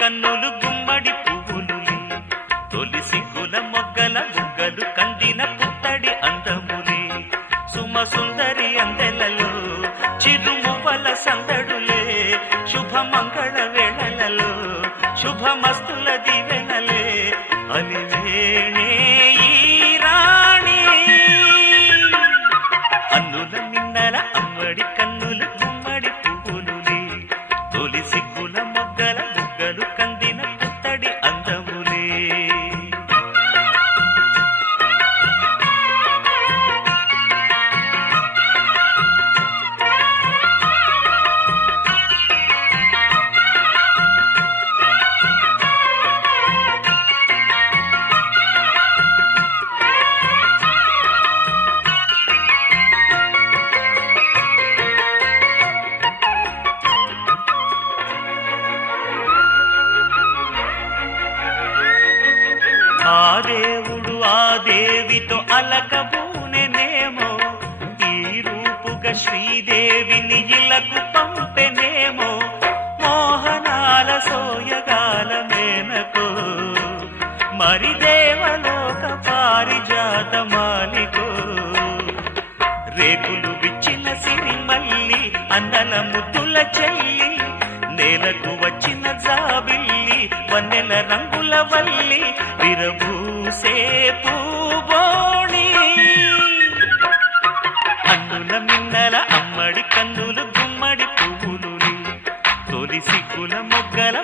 కన్నులు గుమ్మడి పువ్వులులే, తొలి సిగ్గుల మొగ్గల బుగ్గలు కందిన పుత్తడి అందములే, సుమ సుందరి అందెలలో చిరుమువ్వల సందడులే, శుభమంగళ వేళలలో శుభమస్తుల దివెనలే, అలివేణే ఈ రాణి. అన్నుల నిన్నల అమ్మడి కన్నులు గుమ్మడి పువ్వులులే, తొలి సిగ్గుల మొగ్గల బుగ్గలు కందిన పుత్తడి అందములే. ఆ దేవుడు ఆ దేవితో అలకబూనెనేమో, ఈ రూపుగా శ్రీదేవిని ఇలకు పంపెనేమో, మోహనాల సోయగాల మేనకో, మరి దేవలోక పారిజాత మాలికో, రేకులు విచ్చిన సిరిమల్లి అందల ముద్దుల చెల్లి, నేలకు వచ్చిన జాబిల్లి వన్నెల రంగుల వల్లి, విరబూసే పూబోణి. అన్నుల మిన్నల అమ్మడి కన్నులు గుమ్మడి పువ్వులుని, తొలి సిగ్గుల మొగ్గల